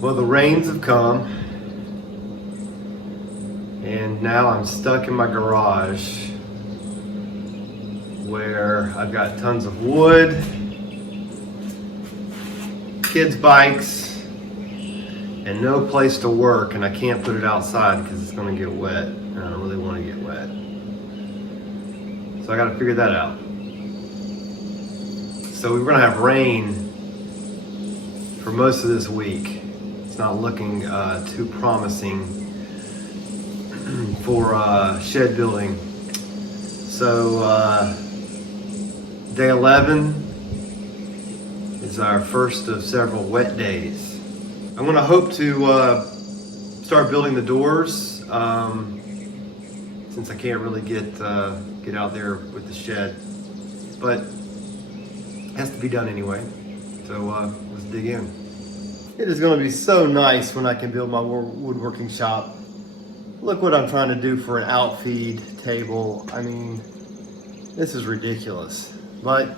Well, the rains have come, and now I'm stuck in my garage where I've got tons of wood, kids' bikes, and no place to work, and I can't put it outside because it's going to get wet, and I don't really want to get wet. So I got to figure that out. So we're going to have rain for most of this week. It's not looking too promising for shed building. So day 11 is our first of several wet days. I'm gonna hope to start building the doors since I can't really get out there with the shed, but it has to be done anyway. So let's dig in. It is going to be so nice when I can build my woodworking shop. Look what I'm trying to do for an outfeed table. I mean, this is ridiculous. But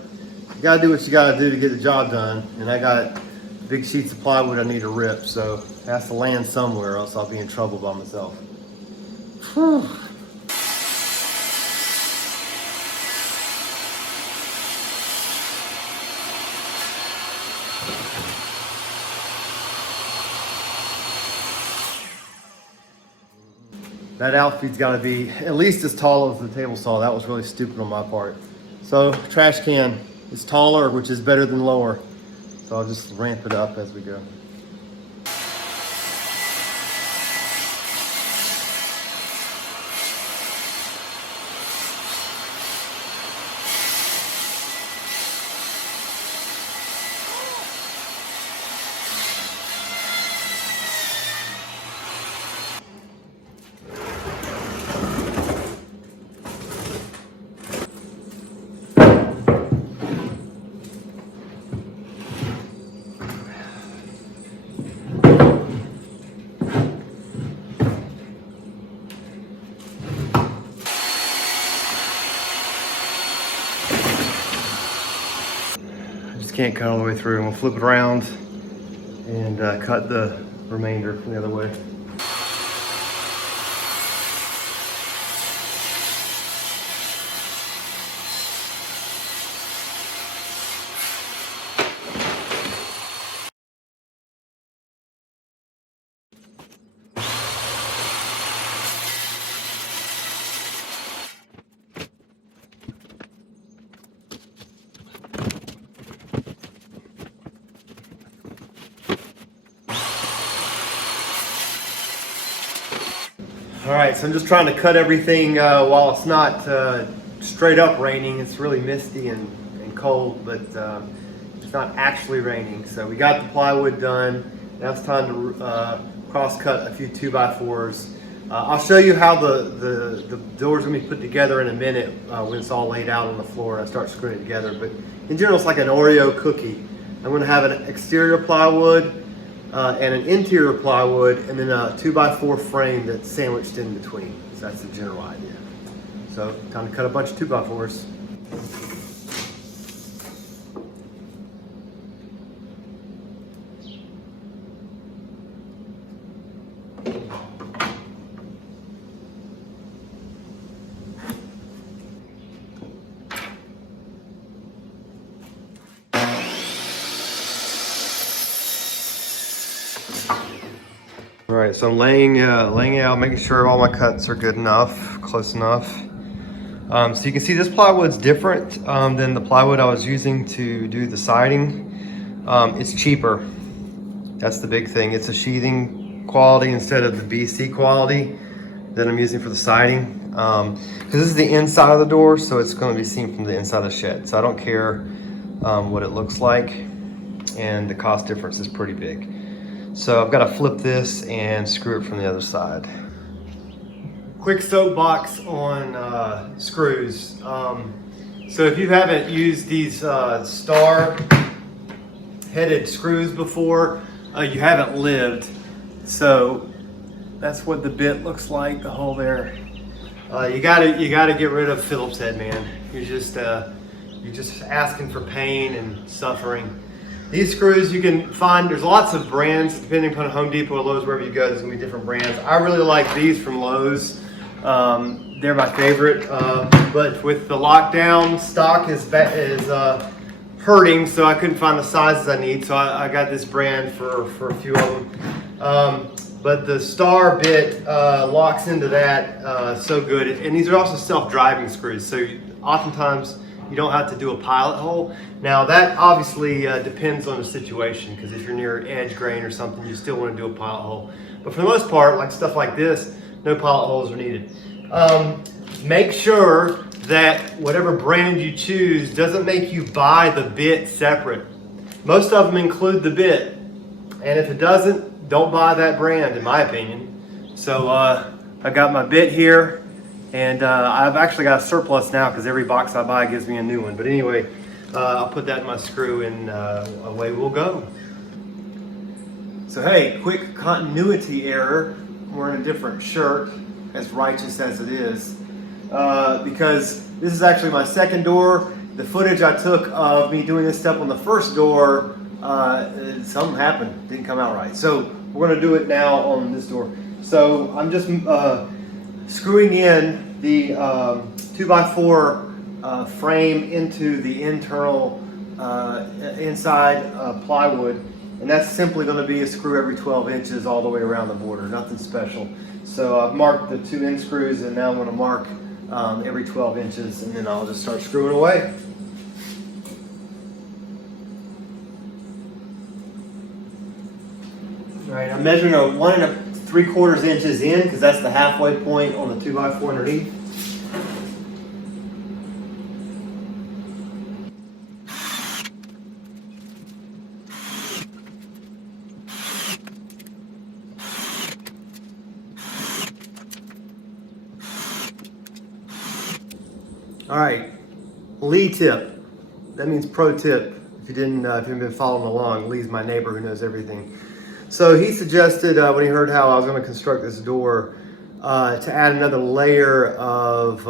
you gotta do what you gotta do to get the job done. And I got big sheets of plywood I need to rip, so it has to land somewhere, else I'll be in trouble by myself. Whew. That outfeed's got to be at least as tall as the table saw. That was really stupid on my part. So trash can is taller, which is better than lower. So I'll just ramp it up as we go. Can't cut all the way through, and we'll flip it around and cut the remainder from the other way. All right, so I'm just trying to cut everything while it's not straight up raining. It's really misty and cold, but it's not actually raining. So we got the plywood done. Now it's time to cross cut a few 2x4s. I'll show you how the doors are gonna be put together in a minute when it's all laid out on the floor and I start screwing it together. But in general, it's like an Oreo cookie. I'm gonna have an exterior plywood and an interior plywood, and then a 2x4 frame that's sandwiched in between. So that's the general idea. So time to cut a bunch of 2x4s. All right, so I'm laying out, making sure all my cuts are good enough, close enough. So you can see this plywood's different than the plywood I was using to do the siding. It's cheaper. That's the big thing. It's a sheathing quality instead of the BC quality that I'm using for the siding. Because this is the inside of the door, so it's going to be seen from the inside of the shed. So I don't care what it looks like, and the cost difference is pretty big. So I've got to flip this and screw it from the other side. Quick soapbox on screws. So if you haven't used these star headed screws before, you haven't lived. So that's what the bit looks like, the hole there. You gotta get rid of Phillips head, man. You're just asking for pain and suffering. These screws you can find, there's lots of brands, depending upon Home Depot or Lowe's, wherever you go, there's gonna be different brands. I really like these from Lowe's. They're my favorite, but with the lockdown, stock is hurting, so I couldn't find the sizes I need, so I got this brand for a few of them. But the star bit locks into that so good, and these are also self-driving screws, so oftentimes you don't have to do a pilot hole. Now that obviously depends on the situation, because if you're near edge grain or something, you still want to do a pilot hole. But for the most part, like stuff like this, no pilot holes are needed. Make sure that whatever brand you choose doesn't make you buy the bit separate. Most of them include the bit, and if it doesn't, don't buy that brand, in my opinion. So I got my bit here, and I've actually got a surplus now because every box I buy gives me a new one. But anyway, I'll put that in my screw, and away we'll go. So hey, quick continuity error. We're in a different shirt, as righteous as it is, because this is actually my second door. The footage I took of me doing this step on the first door, something happened, didn't come out right. So we're gonna do it now on this door. So I'm just screwing in the 2x4 frame into the internal inside plywood, and that's simply going to be a screw every 12 inches all the way around the border, nothing special. So I've marked the 2 end screws, and now I'm going to mark every 12 inches, and then I'll just start screwing away. All right, I'm measuring a 1 3/4 inches in, because that's the halfway point on the 2x4 underneath. All right, Lee tip. That means pro tip. If you haven't been following along, Lee's my neighbor who knows everything. So he suggested when he heard how I was going to construct this door to add another layer of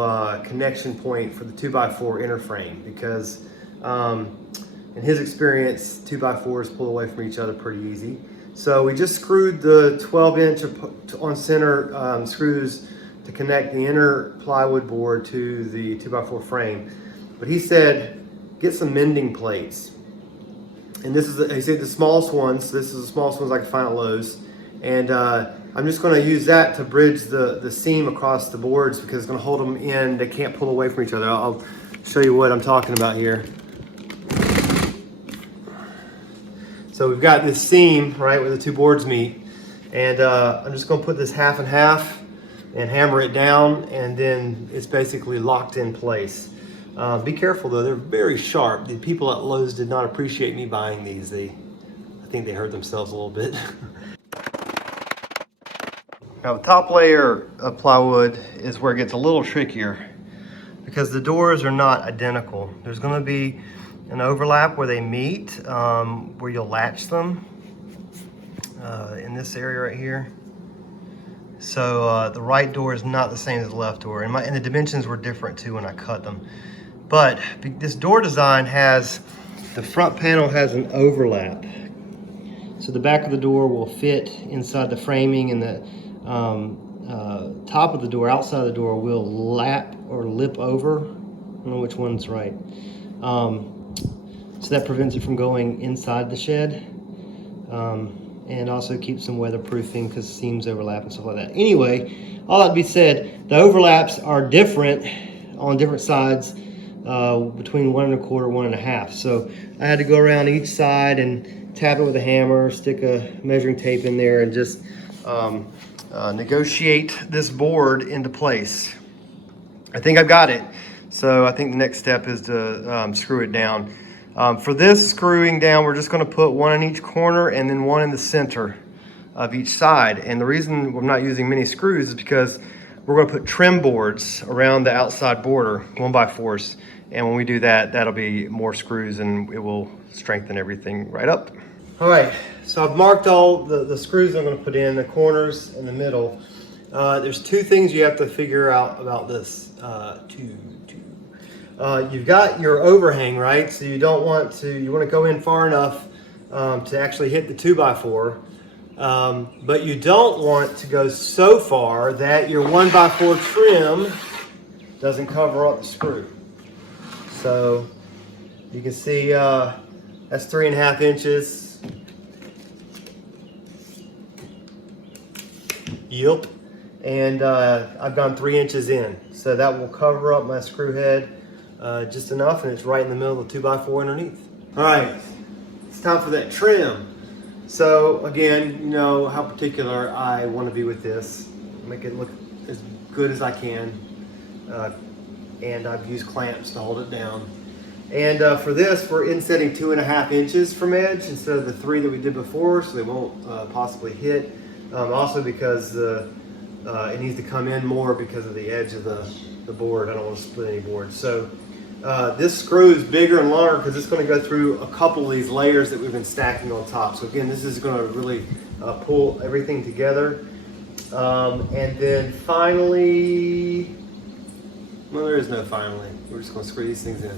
connection point for the 2x4 inner frame, because in his experience, 2x4s pull away from each other pretty easy. So we just screwed the 12-inch on center screws to connect the inner plywood board to the 2x4 frame. But he said, get some mending plates. And this is, he said, the smallest ones. This is the smallest ones I can find at Lowe's. And I'm just going to use that to bridge the seam across the boards, because it's going to hold them in. They can't pull away from each other. I'll show you what I'm talking about here. So we've got this seam, right, where the two boards meet. And I'm just going to put this half and half and hammer it down, and then it's basically locked in place. Be careful though, they're very sharp. The people at Lowe's did not appreciate me buying these. I think they hurt themselves a little bit. Now the top layer of plywood is where it gets a little trickier, because the doors are not identical. There's going to be an overlap where they meet, where you'll latch them in this area right here. So the right door is not the same as the left door, and the dimensions were different too when I cut them. But this door design has, the front panel has an overlap. So the back of the door will fit inside the framing, and the top of the door, outside of the door, will lap or lip over. I don't know which one's right. So that prevents it from going inside the shed. And also keeps some weatherproofing because seams overlap and stuff like that. Anyway, all that to be said, the overlaps are different on different sides, between 1 1/4, 1 1/2. So I had to go around each side and tap it with a hammer, stick a measuring tape in there, and just negotiate this board into place. I think I've got it. So I think the next step is to screw it down. For this screwing down, we're just going to put one in each corner and then one in the center of each side. And the reason I'm not using many screws is because we're going to put trim boards around the outside border, 1x4s. And when we do that, that'll be more screws, and it will strengthen everything right up. All right, so I've marked all the screws I'm going to put in, the corners and the middle. There's 2 things you have to figure out about this. You've got your overhang, right? So you want to go in far enough to actually hit the 2x4. But you don't want to go so far that your 1x4 trim doesn't cover up the screw. So you can see that's 3.5 inches. Yep. And I've gone 3 inches in. So that will cover up my screw head just enough, and it's right in the middle of the 2x4 underneath. All right, it's time for that trim. So again, you know how particular I want to be with this. Make it look as good as I can. And I've used clamps to hold it down. And for this, we're insetting 2.5 inches from edge instead of the 3 that we did before, so they won't possibly hit. Also because it needs to come in more because of the edge of the board. I don't want to split any boards. So this screw is bigger and longer because it's going to go through a couple of these layers that we've been stacking on top. So again, this is going to really pull everything together. And then finally, well, there is no finally. We're just going to screw these things in.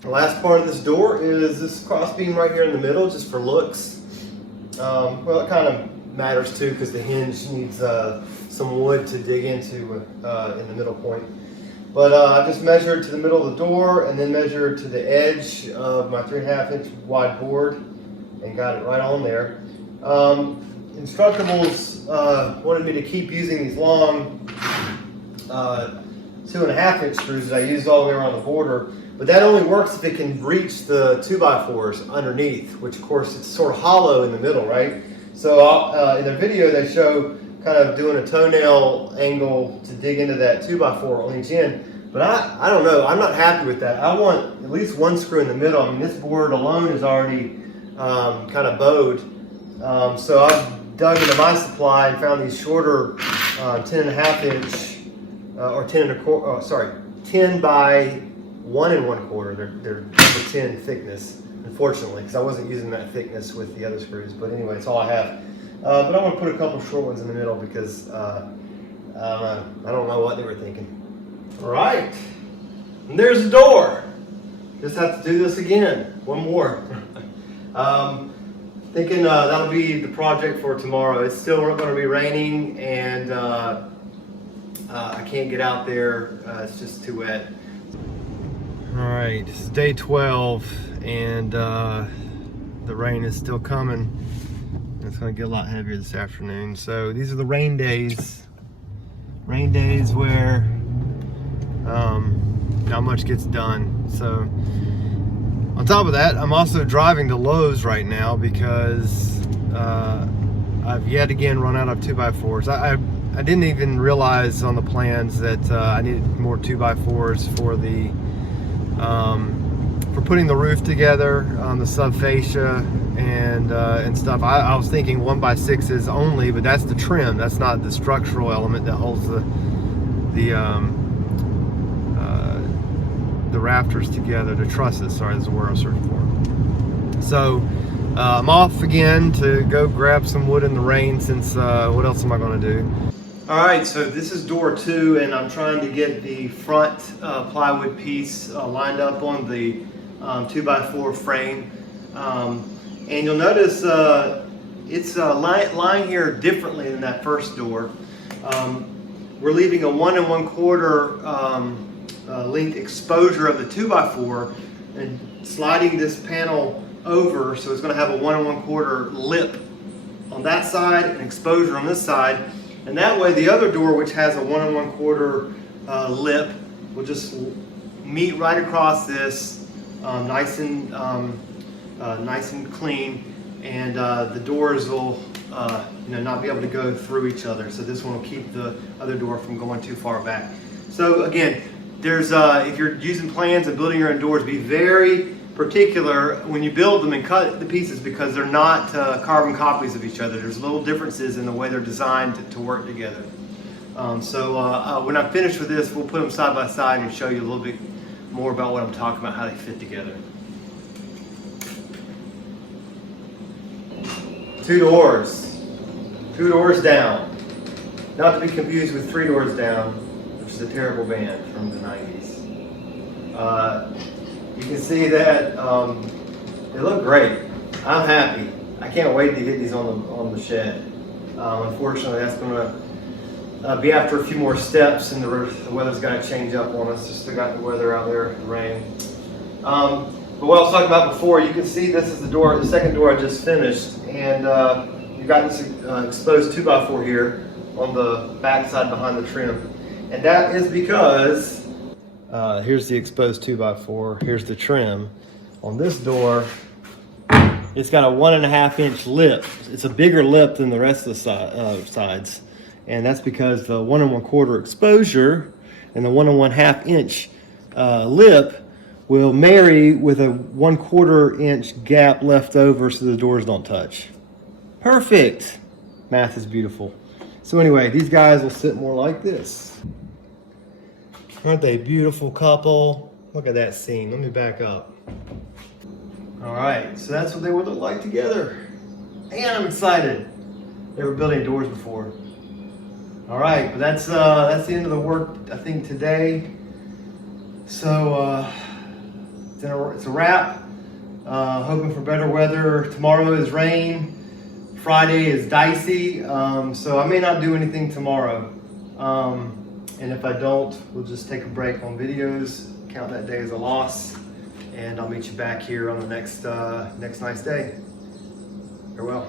The last part of this door is this cross beam right here in the middle, just for looks. Well, it kind of matters too because the hinge needs some wood to dig into in the middle point. But I just measured to the middle of the door and then measured to the edge of my 3.5 inch wide board and got it right on there. Instructables wanted me to keep using these long 2.5 inch screws that I used all the way around the border, but that only works if it can reach the 2x4s underneath, which of course it's sort of hollow in the middle, right? So in the video they show kind of doing a toenail angle to dig into that 2x4 on each end, but I don't know, I'm not happy with that. I want at least one screw in the middle. I mean, this board alone is already kind of bowed. So I've dug into my supply and found these shorter 10.5 inch or 10 by 1 1/4. They're number 10 thickness, unfortunately, because I wasn't using that thickness with the other screws. But anyway, it's all I have. But I'm going to put a couple short ones in the middle because I don't know what they were thinking. All right, and there's the door. Just have to do this again. One more. Thinking that'll be the project for tomorrow. It's still going to be raining, and I can't get out there. It's just too wet. All right, it's day 12, and the rain is still coming. It's going to get a lot heavier this afternoon. So these are the rain days. Rain days where not much gets done. So on top of that, I'm also driving to Lowe's right now because I've yet again run out of 2x4s. I didn't even realize on the plans that I needed more 2x4s for the for putting the roof together, the subfascia and stuff. I was thinking 1x6s only, but that's the trim. That's not the structural element that holds the rafters together, the trusses. Sorry, that's the word I was searching for. So I'm off again to go grab some wood in the rain, since what else am I going to do? All right, so this is door 2, and I'm trying to get the front plywood piece lined up on the 2x4 frame. And you'll notice it's lying here differently than that first door. We're leaving a 1 1/4 length exposure of the 2x4 and sliding this panel over, so it's going to have a 1 1/4 lip on that side and exposure on this side. And that way the other door, which has a 1 1/4 lip, will just meet right across this, nice and clean, and the doors will not be able to go through each other. So this one will keep the other door from going too far back. So again, there's if you're using plans and building your own doors, be very particular when you build them and cut the pieces, because they're not carbon copies of each other. There's little differences in the way they're designed to work together. So when I'm finished with this, we'll put them side by side and show you a little bit more about what I'm talking about, how they fit together. 2 doors down. Not to be confused with Three Doors Down, which is a terrible band from the 90s. You can see that they look great. I'm happy. I can't wait to get these on the shed. Unfortunately, that's going to be after a few more steps, and the weather's got to change up on us. Just still got the weather out there, the rain. But what I was talking about before, you can see this is the door, the second door I just finished, and you've got this exposed 2x4 here on the back side behind the trim, and that is because here's the exposed 2x4, here's the trim. On this door, it's got a 1.5 inch lip. It's a bigger lip than the rest of the sides, and that's because the 1 1/4 exposure and the 1 1/2 inch lip will marry with a 1/4 inch gap left over so the doors don't touch. Perfect. Math is beautiful. So anyway, these guys will sit more like this. Aren't they a beautiful couple? Look at that scene. Let me back up. All right, so that's what they would look like together. And I'm excited. Never built any doors before. All right, but that's the end of the work, I think, today. So it's a wrap. Hoping for better weather. Tomorrow is rain. Friday is dicey, so I may not do anything tomorrow. And if I don't, we'll just take a break on videos, count that day as a loss, and I'll meet you back here on the next nice day. Farewell.